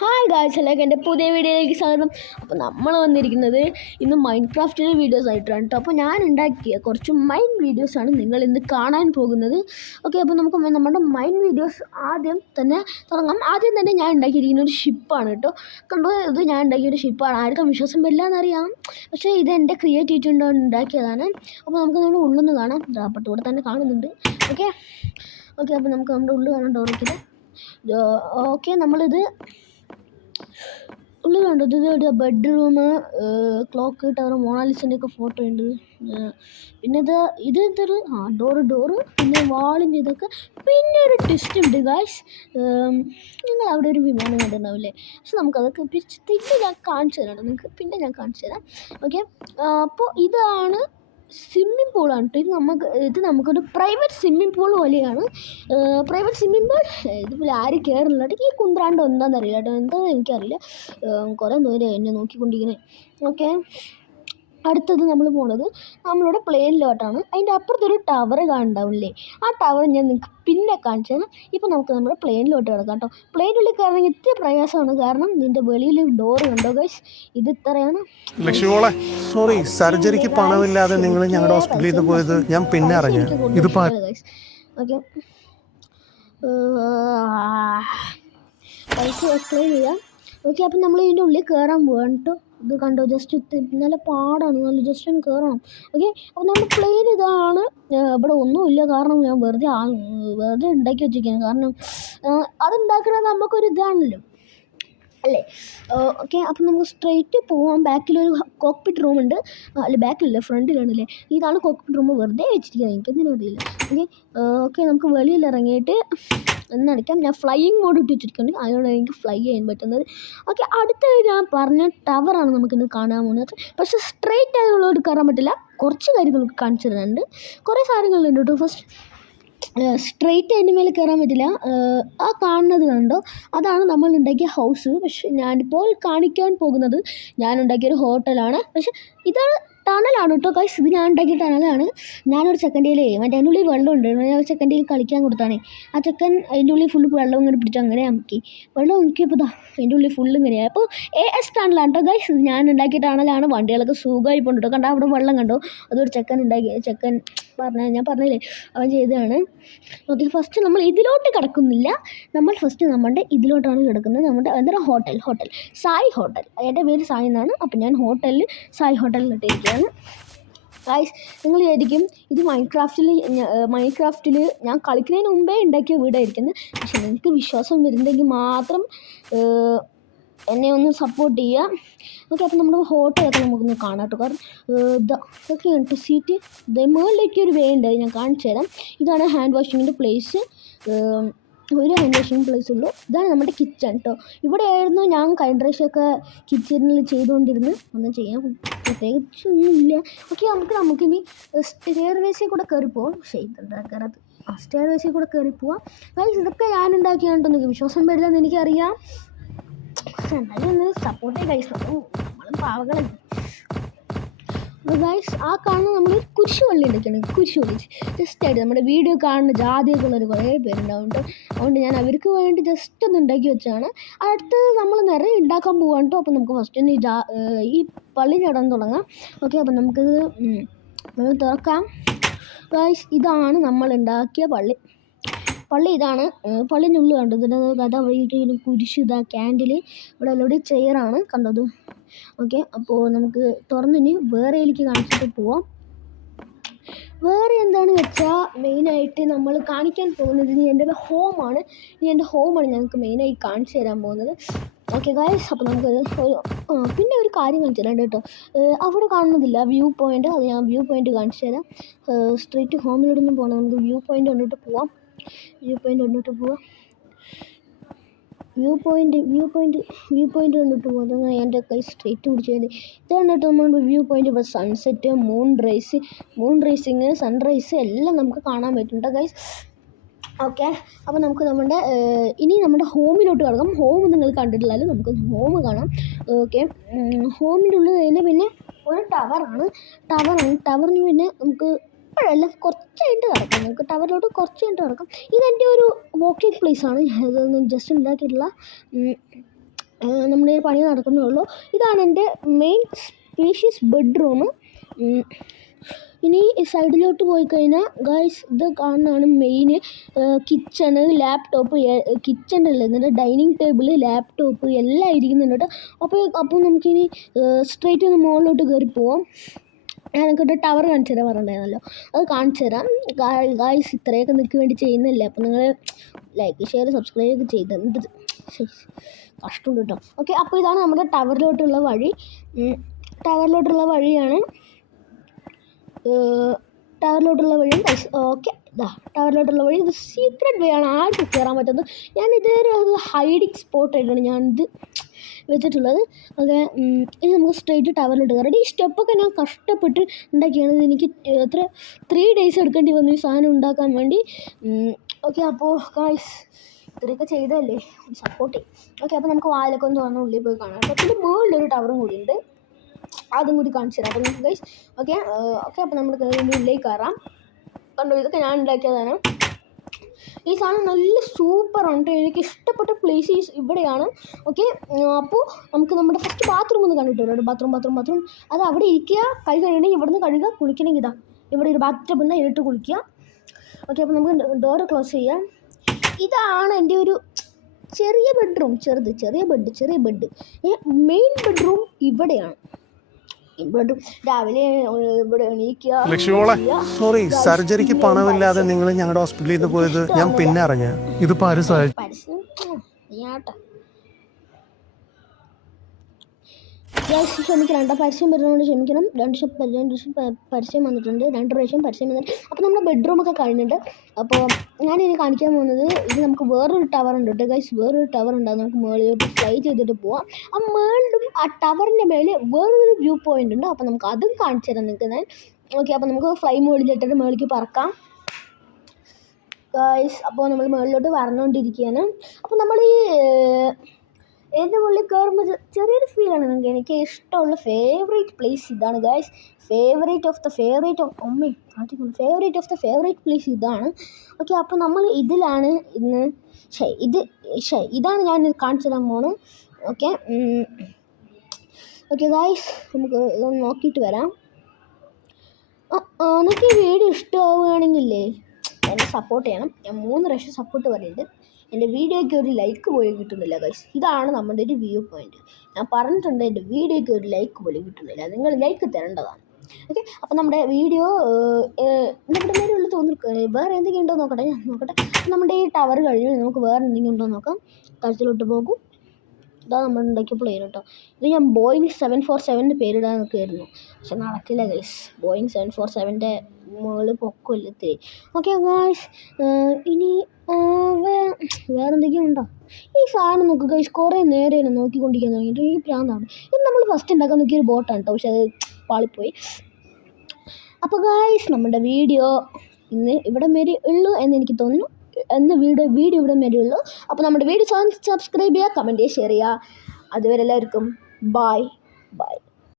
Hi guys, എല്ലാവർക്കും എൻ്റെ പുതിയ വീഡിയോയിലേക്ക് സ്വാഗതം. അപ്പോൾ നമ്മൾ വന്നിരിക്കുന്നത് ഇന്ന് മൈൻക്രാഫ്റ്റിലെ വീഡിയോസ് ആയിട്ടാണ് കേട്ടോ. അപ്പോൾ ഞാൻ ഉണ്ടാക്കിയ കുറച്ച് മൈൻ വീഡിയോസാണ് നിങ്ങൾ ഇന്ന് കാണാൻ പോകുന്നത്. ഓക്കെ, അപ്പോൾ നമുക്ക് നമ്മുടെ മൈൻ വീഡിയോസ് ആദ്യം തന്നെ തുടങ്ങാം. ആദ്യം തന്നെ ഞാൻ ഉണ്ടാക്കിയിരിക്കുന്ന ഒരു ഷിപ്പാണ് കേട്ടോ. കണ്ടോ, ഇത് ഞാൻ ഉണ്ടാക്കിയൊരു ഷിപ്പാണ്. ആർക്കും വിശ്വാസം വരില്ല എന്നറിയാം, പക്ഷേ ഇത് എൻ്റെ ക്രിയേറ്റിവിറ്റി കൊണ്ട് ഉണ്ടാക്കിയതാണ്. അപ്പോൾ നമുക്ക് നമ്മുടെ ഉള്ളൊന്ന് കാണാം. അപ്പുറത്തൂടെ തന്നെ കാണുന്നുണ്ട്. ഓക്കെ, അപ്പോൾ നമുക്ക് നമ്മുടെ ഉള്ളിൽ കാണാൻ ഡോറിക്കില്ല. ഓക്കെ, നമ്മളിത് ഉള്ളിൽ കണ്ടത് ഇത് ബെഡ്റൂം, ക്ലോക്ക് ടവർ, മൊണാലിസിൻ്റെ ഒക്കെ ഫോട്ടോ ഉണ്ട്. പിന്നെ ഇതൊരു ഡോറ്, പിന്നെ വാളിൻ്റെ ഇതൊക്കെ. പിന്നെ ഒരു ട്വിസ്റ്റ് ഉണ്ട് ഗായ്സ്. നിങ്ങൾ അവിടെ ഒരു വിമാനം കണ്ടിട്ടുണ്ടാവില്ലേ? പക്ഷെ നമുക്കതൊക്കെ തിരിച്ച് ഞാൻ കാണിച്ചു തരാം നിങ്ങൾക്ക്. പിന്നെ ഞാൻ കാണിച്ചു തരാം. ഓക്കെ, അപ്പോൾ ഇതാണ് സ്വിമ്മിംഗ് പൂളാണ് കേട്ടോ. ഇത് നമുക്കൊരു പ്രൈവറ്റ് സ്വിമ്മിംഗ് പൂൾ പോലെയാണ്. പ്രൈവറ്റ് സ്വിമ്മിംഗ് പൂൾ ഇതുപോലെ ആരും കയറില്ല കേട്ടോ. ഈ കുന്ത്രാണ്ട് എന്താണെന്നറിയില്ല കേട്ടോ, എന്താണെന്ന് എനിക്കറിയില്ല. കുറേ നേരം എന്നെ നോക്കിക്കൊണ്ടിരിക്കുന്നത്. ഓക്കെ, അടുത്തത് നമ്മൾ പോണത് നമ്മളുടെ പ്ലെയിനിലോട്ടാണ്. അതിൻ്റെ അപ്പുറത്തൊരു ടവർ കാണുന്നുണ്ടാവില്ലേ? ആ ടവർ ഞാൻ നിങ്ങൾക്ക് പിന്നെ കാണിച്ചു തരാം. ഇപ്പോൾ നമുക്ക് നമ്മുടെ പ്ലെയിനിലോട്ട് കിടക്കാം കേട്ടോ. പ്ലെയിനുള്ളിൽ കയറണമെങ്കിൽ ഇത്തിരി പ്രയാസമാണ്, കാരണം ഇതിൻ്റെ വെളിയിൽ ഡോറ് കണ്ടോ ഗൈസ്, ഇത് ഇത്രയാണ്. സോറി, സർജറിക്ക് പണമില്ലാതെ നിങ്ങൾ ഞങ്ങളുടെ ഹോസ്പിറ്റലിൽ നിന്ന് പോയത് ഞാൻ പിന്നെ അറിഞ്ഞു. ഇത് ഓക്കെ, പൈസ എക്സ്പ്ലെയിൻ ചെയ്യാം. ഓക്കെ, അപ്പം നമ്മൾ ഇതിൻ്റെ ഉള്ളിൽ കയറാൻ പോകാം കേട്ടോ. ഇത് കണ്ടോ, ജസ്റ്റ് നല്ല പാടാണ്, നല്ല ജസ്റ്റ് ഒന്ന് കയറണം. ഓക്കെ, അപ്പോൾ നമ്മുടെ പ്ലെയിൻ ഇതാണ്. ഇവിടെ ഒന്നുമില്ല, കാരണം ഞാൻ വെറുതെ ഉണ്ടാക്കി വെച്ചിരിക്കുകയാണ്. കാരണം അതുണ്ടാക്കുന്നത് നമുക്കൊരു ഇതാണല്ലോ അല്ലേ? ഓക്കെ, അപ്പം നമുക്ക് സ്ട്രെയിറ്റ് പോവാം. ബാക്കിലൊരു കോക്പിറ്റ് റൂമുണ്ട്. അല്ല, ബാക്കിലല്ല, ഫ്രണ്ടിലാണല്ലേ. ഇതാണ് കോക്പിറ്റ് റൂം. വെറുതെ വെച്ചിരിക്കുക, എനിക്കെന്തിനും അറിയില്ല. ഓക്കെ, നമുക്ക് വെളിയിൽ ഇറങ്ങിയിട്ട് എന്നടിക്കാം. ഞാൻ ഫ്ലൈയിങ് മോഡ് ഇട്ട് വെച്ചിരിക്കുന്നുണ്ട്, അതുകൊണ്ട് എനിക്ക് ഫ്ലൈ ചെയ്യാൻ പറ്റുന്നത്. ഓക്കെ, അടുത്തത് ഞാൻ പറഞ്ഞ ടവറാണ് നമുക്കിന്ന് കാണാൻ പോകുന്നത്. പക്ഷേ സ്ട്രെയിറ്റ് ആയതുള്ളവർക്ക് കയറാൻ പറ്റില്ല. കുറച്ച് കാര്യങ്ങൾ കാണിച്ചു തരാനുണ്ട്, കുറേ സാധനങ്ങളുണ്ട് കേട്ടോ. ഫസ്റ്റ് സ്ട്രെയിറ്റ് അതിൻ്റെ മേലെ കയറാൻ പറ്റില്ല. ആ കാണുന്നത് കണ്ടോ, അതാണ് നമ്മൾ ഉണ്ടാക്കിയ ഹൗസ്. പക്ഷെ ഞാനിപ്പോൾ കാണിക്കാൻ പോകുന്നത് ഞാൻ ഉണ്ടാക്കിയൊരു ഹോട്ടലാണ്. പക്ഷെ ഇതാണ് ടണലാണ് കേട്ടോ ഗൈസ്. ഇത് ഞാൻ ഉണ്ടാക്കിയ ടണലാണ്. ഞാനൊരു ചെക്കൻ്റെ മറ്റേ അതിൻ്റെ ഉള്ളിൽ വെള്ളമുണ്ട്. ഞാൻ ചെക്കൻ്റെ കളിക്കാൻ കൊടുത്താണേ. ആ ചെക്കൻ അതിൻ്റെ ഉള്ളിൽ ഫുള്ള് വെള്ളം ഇങ്ങനെ പിടിച്ചു അങ്ങനെ അമുക്കി വെള്ളം മുക്കിയപ്പോൾ അതിൻ്റെ ഉള്ളിൽ ഫുള്ള് ഇങ്ങനെയാണ്. അപ്പോൾ AS ടണലാണ് കേട്ടോ ഗൈസ്. ഞാൻ ഉണ്ടാക്കിയ ടണലാണ്. വണ്ടികളൊക്കെ സുഖമായി പോകുന്നുണ്ട് കേട്ടോ. കണ്ടോ, അവിടെ വെള്ളം കണ്ടോ? അതൊരു ചെക്കൻ ഞാൻ പറഞ്ഞില്ലേ, അവൻ ചെയ്തതാണ്. ഓക്കെ, ഫസ്റ്റ് നമ്മൾ ഇതിലോട്ട് കിടക്കുന്നില്ല. നമ്മൾ ഫസ്റ്റ് നമ്മുടെ ഇതിലോട്ടാണ് കിടക്കുന്നത്. നമ്മുടെ എന്താ ഹോട്ടൽ സായി ഹോട്ടൽ. എൻ്റെ പേര് സായി എന്നാണ്. അപ്പോൾ ഞാൻ ഹോട്ടലിൽ സായി ഹോട്ടലിലിട്ടിരിക്കുകയാണ് ഗൈസ്. നിങ്ങൾ വിചാരിക്കും ഇത് മൈൻക്രാഫ്റ്റിൽ ഞാൻ കളിക്കുന്നതിന് മുമ്പേ ഉണ്ടാക്കിയ വീടായിരിക്കുന്നത്. പക്ഷെ നിങ്ങൾക്ക് വിശ്വാസം വരുന്നെങ്കിൽ മാത്രം എന്നെ ഒന്ന് സപ്പോർട്ട് ചെയ്യുക. ഓക്കെ, അപ്പോൾ നമ്മുടെ ഹോട്ടലൊക്കെ നമുക്കൊന്ന് കാണാം കേട്ടോ. കാരണം ഇതൊക്കെയാണ് സീറ്റ്. മുകളിലേക്ക് ഒരു വേ ഉണ്ട്, ഞാൻ കാണിച്ചു തരാം. ഇതാണ് ഹാൻഡ് വാഷിങ്ങിൻ്റെ പ്ലേസ്. ഒരു ഹാൻഡ് വാഷിങ് പ്ലേസ് ഉള്ളൂ. ഇതാണ് നമ്മുടെ കിച്ചൺ കേട്ടോ. ഇവിടെയായിരുന്നു ഞാൻ കഴിഞ്ഞ പ്രാവശ്യമൊക്കെ കിച്ചണിൽ ചെയ്തുകൊണ്ടിരുന്നത്. ഒന്നും ചെയ്യാൻ പ്രത്യേകിച്ചൊന്നുമില്ല. ഓക്കെ, നമുക്കിനി സ്റ്റെയർ വേസിൽ കൂടെ കയറി പോവാം. പക്ഷേ ഇതുണ്ടാക്കാറത് സ്റ്റെയർ വേസിൽ കൂടെ കയറി പോവാം. ഇതൊക്കെ ഞാൻ ഉണ്ടാക്കിയാണ്ടോ, നിങ്ങൾക്ക് വിശ്വാസം വരില്ലെന്ന് എനിക്കറിയാം. എന്നാലും ഒന്ന് സപ്പോർട്ട് ഗൈസ്, നമ്മളും പാവകളല്ല ഗൈസ്. ആ കാണുന്ന നമ്മൾ കുരിശുപള്ളി ഉണ്ടാക്കിയാണ്. കുരിശുപള്ളി ജസ്റ്റ് ആയിട്ട് നമ്മുടെ വീഡിയോ കാണുന്ന ജാതിയൊക്കെയുള്ളൊരു കുറേ പേരുണ്ടാവുന്നുണ്ട്. അതുകൊണ്ട് ഞാൻ അവർക്ക് വേണ്ടി ജസ്റ്റ് ഒന്ന് ഉണ്ടാക്കി വെച്ചതാണ്. അടുത്ത് നമ്മൾ നിറയെ ഉണ്ടാക്കാൻ പോകാൻ കേട്ടോ. അപ്പോൾ നമുക്ക് ഫസ്റ്റ് ഈ പള്ളി ചടന്ന് തുടങ്ങാം. ഓക്കെ, അപ്പോൾ നമുക്കിത് തുറക്കാം ഗൈസ്. ഇതാണ് നമ്മൾ ഉണ്ടാക്കിയ പള്ളി ഇതാണ്. പള്ളിൻ്റെ ഉള്ളിൽ കണ്ടത് കഥ വൈകിട്ട് കുരിശ്, ഇതാ ക്യാൻഡിൽ, ഇവിടെ എല്ലാം ചെയറാണ് കണ്ടത്. ഓക്കെ, അപ്പോൾ നമുക്ക് തുറന്നിനി വേറെയിലേക്ക് കാണിച്ചിട്ട് പോവാം. വേറെ എന്താണെന്ന് വെച്ചാൽ മെയിനായിട്ട് നമ്മൾ കാണിക്കാൻ പോകുന്നത് എൻ്റെ ഹോമാണ്. എൻ്റെ ഞങ്ങൾക്ക് മെയിനായി കാണിച്ചു തരാൻ പോകുന്നത്. ഓക്കെ ഗൈസ്, അപ്പോൾ നമുക്ക് പിന്നെ ഒരു കാര്യം കാണിച്ചു തരാം കേട്ടോ. അവിടെ കാണുന്നതില്ല വ്യൂ പോയിൻ്റ്, അത് ഞാൻ വ്യൂ പോയിൻ്റ് കാണിച്ചു തരാം. സ്ട്രെയിറ്റ് ഹോമിലോട്ടൊന്നും പോകണം, നമുക്ക് വ്യൂ പോയിൻ്റ് കണ്ടിട്ട് പോവാം. വ്യൂ പോയിൻ്റ് കണ്ടിട്ട് പോകുന്നത് എൻ്റെ കൈ സ്ട്രെയിറ്റ് പിടിച്ചത്. ഇതാണ് കേട്ടോ നമ്മൾ വ്യൂ പോയിൻ്റ്. ഇപ്പോൾ സൺസെറ്റ്, മൂൺ റൈസിങ്, സൺറൈസ് എല്ലാം നമുക്ക് കാണാൻ പറ്റുന്നുണ്ട് ഗൈസ്. ഓക്കെ, അപ്പോൾ നമുക്ക് ഇനി നമ്മുടെ ഹോമിലോട്ട് കിടക്കാം. ഹോം നിങ്ങൾ കണ്ടിട്ടില്ലാലും നമുക്ക് ഹോം കാണാം. ഓക്കെ, ഹോമിൻ്റെ ഉള്ളിൽ കഴിഞ്ഞാൽ പിന്നെ ഒരു ടവറിന് പിന്നെ നമുക്ക് ഇപ്പോഴല്ല, കുറച്ച് കഴിഞ്ഞിട്ട് കിടക്കാം. നമുക്ക് ടവറിലോട്ട് കുറച്ച് കഴിഞ്ഞിട്ട് കിടക്കാം. ഇതെൻ്റെ ഒരു വാക്കിംഗ് പ്ലേസാണ്. ഇതൊന്നും ജസ്റ്റ് ഉണ്ടാക്കിയിട്ടുള്ള നമ്മുടെ പണി നടക്കുന്നേ ഉള്ളൂ. ഇതാണ് എൻ്റെ മെയിൻ സ്പീഷ്യസ് ബെഡ്റൂം. ഇനി സൈഡിലോട്ട് പോയി കഴിഞ്ഞാൽ ഗൈസ് ഇത് കാണുന്നതാണ് മെയിൻ കിച്ചണ്, ലാപ്ടോപ്പ്. കിച്ചണല്ല, എന്നിട്ട് ഡൈനിങ് ടേബിൾ, ലാപ്ടോപ്പ് എല്ലാം ഇരിക്കുന്നുണ്ട് കേട്ടോ. അപ്പോൾ നമുക്കിനി സ്ട്രെയിറ്റ് ഒന്ന് മുകളിലോട്ട് കയറി പോവാം. ഞാനൊക്കെ ടവർ കാണിച്ചു തരാൻ പറഞ്ഞിട്ടുണ്ടായിരുന്നല്ലോ, അത് കാണിച്ചു തരാം. ഗായ്സ് ഇത്രയൊക്കെ നിങ്ങൾക്ക് വേണ്ടി ചെയ്യുന്നില്ല, അപ്പോൾ നിങ്ങൾ ലൈക്ക്, ഷെയർ, സബ്സ്ക്രൈബ് ഒക്കെ ചെയ്ത് എന്ത് കഷ്ടമുണ്ട് കേട്ടോ. ഓക്കെ, അപ്പോൾ ഇതാണ് നമ്മുടെ ടവറിലോട്ടുള്ള വഴി. ടവറിലോട്ടുള്ള വഴിയാണ് ടവറിലോട്ടുള്ള വഴിയും ഗൈസ്. ഓക്കെ, ഇതാ ടവറിലോട്ടുള്ള വഴി. ഇത് സീക്രട്ട് വേ ആണ്, ആർക്കും കയറാൻ പറ്റുന്നത്. ഞാൻ ഇതൊരു ഹൈഡിങ് സ്പോട്ടായിട്ടാണ് ഞാനിത് വെച്ചിട്ടുള്ളത്. ഓക്കെ, ഇനി നമുക്ക് സ്ട്രെയിറ്റ് ടവറിലോട്ട് കയറാം. ഈ സ്റ്റെപ്പൊക്കെ ഞാൻ കഷ്ടപ്പെട്ട് ഉണ്ടാക്കിയാണ്. എനിക്ക് 3 days എടുക്കേണ്ടി വന്നു ഈ സാധനം ഉണ്ടാക്കാൻ വേണ്ടി. ഓക്കെ, അപ്പോൾ ഗൈസ് ഇത്രയൊക്കെ ചെയ്തതല്ലേ, സപ്പോർട്ട് ചെയ്യും. ഓക്കെ, അപ്പോൾ നമുക്ക് വാലൊക്കെ ഒന്ന് തുറന്ന് ഉള്ളിൽ പോയി കാണാം. അപ്പോൾ പിന്നെ മുകളിലൊരു ടവറും കൂടി ഉണ്ട്, അതും കൂടി കാണിച്ചു തരാം അപ്പോൾ നമുക്ക് ഗൈസ്. ഓക്കെ, അപ്പോൾ നമ്മൾ ഉള്ളിലേക്ക് കയറാം. കണ്ടോ, ഇതൊക്കെ ഞാൻ ഉണ്ടാക്കിയതാണ്. ഈ സാധനം നല്ല സൂപ്പറാണ്. എനിക്ക് ഇഷ്ടപ്പെട്ട പ്ലേസ് ഇവിടെയാണ്. ഓക്കെ, അപ്പോൾ നമുക്ക് നമ്മുടെ ഫസ്റ്റ് ബാത്റൂം ഒന്ന് കണ്ടിട്ടുണ്ട്. ബാത്റൂം അത് അവിടെ ഇരിക്കുക, കൈ കഴുകണമെങ്കിൽ ഇവിടെ നിന്ന് കഴുകുക, കുളിക്കണമെങ്കിൽ ഇതാ ഇവിടെ ഒരു ബാത്റൂം ഉണ്ട്, ഇട്ട് കുളിക്കുക. ഓക്കെ, അപ്പോൾ നമുക്ക് ഡോറ് ക്ലോസ് ചെയ്യാം. ഇതാണ് എൻ്റെ ഒരു ചെറിയ ബെഡ്റൂം, ചെറിയ ബെഡ്. മെയിൻ ബെഡ്റൂം ഇവിടെയാണ്. രാവിലെ ഇവിടെ എണീക്കുക. സോറി, സർജറിക്ക് പണമില്ലാതെ നിങ്ങൾ ഞങ്ങളുടെ ഹോസ്പിറ്റലിൽ നിന്ന് പോയത് ഞാൻ പിന്നെ അറിഞ്ഞ. ഇതിപ്പോ ആരും പരസ്യം ക്ഷമിക്കണം, പരസ്യം വരുന്നതുകൊണ്ട് ക്ഷമിക്കണം. 2 പരസ്യം വന്നിട്ടുണ്ട്, 2 പ്രാവശ്യം പരസ്യം വന്നിട്ടുണ്ട്. അപ്പോൾ നമ്മുടെ ബെഡ്റൂമൊക്കെ കഴിഞ്ഞിട്ട്, അപ്പോൾ ഞാനിനി കാണിക്കാൻ പോകുന്നത് ഇത് നമുക്ക് വേറൊരു ടവർ ഉണ്ട് കേട്ടോ ഗൈസ്. വേറൊരു ടവർ ഉണ്ട്, അത് നമുക്ക് മുകളിലോട്ട് ഫ്ലൈ ചെയ്തിട്ട് പോവാം. ആ മുകളിലും ആ ടവറിൻ്റെ മേലെ വേറൊരു വ്യൂ പോയിൻ്റ് ഉണ്ട്, അപ്പോൾ നമുക്ക് അതും കാണിച്ചു തരാം നിങ്ങൾക്ക് ഞാൻ. ഓക്കെ, അപ്പോൾ നമുക്ക് ഫ്ലൈ മുകളിലിട്ടിട്ട് മുകളിലേക്ക് പറക്കാം ഗൈസ്. അപ്പോൾ നമ്മൾ മുകളിലോട്ട് പറഞ്ഞുകൊണ്ടിരിക്കുകയാണ്. അപ്പോൾ നമ്മൾ ഈ എൻ്റെ മുകളിൽ കയറുമ്പോൾ ചെറിയൊരു ഫീലാണ് നിങ്ങൾക്ക്. എനിക്ക് ഇഷ്ടമുള്ള ഫേവറേറ്റ് പ്ലേസ് ഇതാണ് guys. Favourite of the favourite place ഇതാണ്. ഓക്കെ, അപ്പോൾ നമ്മൾ ഇതിലാണ് ഇന്ന് ഇതാണ് ഞാൻ കാണിച്ചു തരാൻ പോകുന്നത്. ഓക്കെ ഗൈസ്, നമുക്ക് ഇതൊന്ന് നോക്കിയിട്ട് വരാം. നിങ്ങൾക്ക് ഈ വീഡിയോ ഇഷ്ടമാവുകയാണെങ്കിലേ എന്നെ സപ്പോർട്ട് ചെയ്യണം. ഞാൻ 3 പ്രാവശ്യം സപ്പോർട്ട് പറയുന്നുണ്ട്. എൻ്റെ വീഡിയോയ്ക്ക് ഒരു ലൈക്ക് പോലും കിട്ടുന്നില്ല ഗൈസ്. ഇതാണ് നമ്മുടെ ഒരു വ്യൂ പോയിൻ്റ്. ഞാൻ പറഞ്ഞിട്ടുണ്ട്, എൻ്റെ വീഡിയോയ്ക്ക് ഒരു ലൈക്ക് പോലും കിട്ടുന്നില്ല. നിങ്ങൾ ലൈക്ക് തരേണ്ടതാണ്. ഓക്കെ, അപ്പോൾ നമ്മുടെ വീഡിയോ നമ്മുടെ നേരെയുള്ള തോന്നി വേറെ എന്തെങ്കിലും ഉണ്ടോ നോക്കട്ടെ. ഞാൻ നോക്കട്ടെ. നമ്മുടെ ഈ ടവർ കഴിഞ്ഞു, നമുക്ക് വേറെ എന്തെങ്കിലും ഉണ്ടോ നോക്കാം. തരത്തിലോട്ട് പോകും. ഇതാ നമ്മൾ ഉണ്ടാക്കിയ പ്ലെയിൻ കേട്ടോ. ഇത് ഞാൻ ബോയിങ് 747 പേരിടാൻ നിൽക്കുമായിരുന്നു, പക്ഷെ നടക്കില്ല ഗൈസ്. ബോയിങ് 747 മുകളിൽ പൊക്കമില്ലത്തേ. ഓക്കെ ഗൈസ്, ഇനി വേറെ എന്തെങ്കിലും ഉണ്ടോ? ഈ സാധനം നോക്കുക ഗൈസ്, കുറേ നേരം നോക്കിക്കൊണ്ടിരിക്കാൻ തുടങ്ങിയിട്ട് ഈ പ്രാന്താണ്. ഇത് നമ്മൾ ഫസ്റ്റ് ഉണ്ടാക്കാൻ നോക്കിയൊരു ബോട്ടാണ് കേട്ടോ, പക്ഷെ അത് പാളിപ്പോയി. അപ്പോൾ ഗൈസ്, നമ്മുടെ വീഡിയോ ഇന്ന് ഇവിടെ വരെ ഉള്ളൂ എന്ന് എനിക്ക് തോന്നുന്നു. വീഡിയോ ഇവിടെ വരെ ഉള്ളൂ. അപ്പോൾ നമ്മുടെ വീഡിയോ സബ്സ്ക്രൈബ് ചെയ്യുക, കമൻറ്റ് ചെയ്യുക, ഷെയർ ചെയ്യുക. അതുവരെ എല്ലാവർക്കും ബൈ.